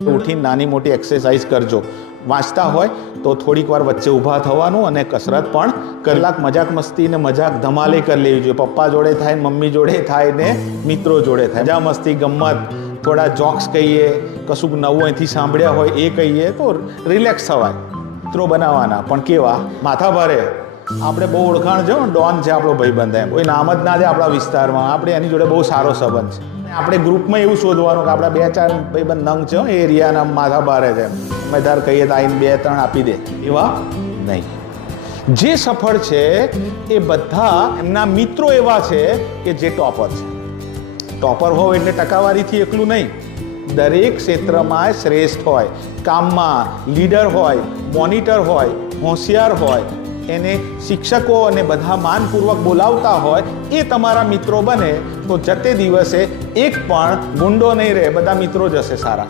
ઉઠીને નાની મોટી એક્સરસાઇઝ કરજો. વાંચતા હોય તો થોડીક વાર વચ્ચે ઊભા થવાનું અને કસરત પણ કલાક મજાક મસ્તી ને મજાક ધમાલે કરી લેવી જોઈએ. પપ્પા જોડે થાય, મમ્મી જોડે થાય ને મિત્રો જોડે થાય. મજા મસ્તી ગમત, થોડા જોક્સ કહીએ, કશુંક નવું અહીંથી સાંભળ્યા હોય એ કહીએ તો રિલેક્સ થવાય. મિત્રો બનાવવાના પણ કેવા માથા ભારે. આપણે બહુ ઓળખાણ છે, ડોન છે આપણો ભાઈબંધ, એમ કોઈ નામ જ ના દે આપણા વિસ્તારમાં, આપણે એની જોડે બહુ સારો સંબંધ છે. આપણે ગ્રુપમાં એવું શોધવાનું કે આપણા 2-4 ભાઈબંધ નંગ છે એ એરિયાના માથા ભારે છે, અમે ધાર કહીએ તો આવીને 2-3 આપી દે, એવા નહીં. જે સફળ છે એ બધા એમના મિત્રો એવા છે કે જે ટોપર છે. ટોપર હોય એટલે ટકાવારીથી એકલું નહીં, દરેક ક્ષેત્રમાં શ્રેષ્ઠ હોય, કામમાં લીડર હોય, મોનિટર હોય, હોશિયાર હોય, એને શિક્ષકો અને બધા માનપૂર્વક બોલાવતા હોય, એ તમારા મિત્રો બને તો જતે દિવસે એક પણ ગુંડો નહીં રહે, બધા મિત્રો જ હશે સારા.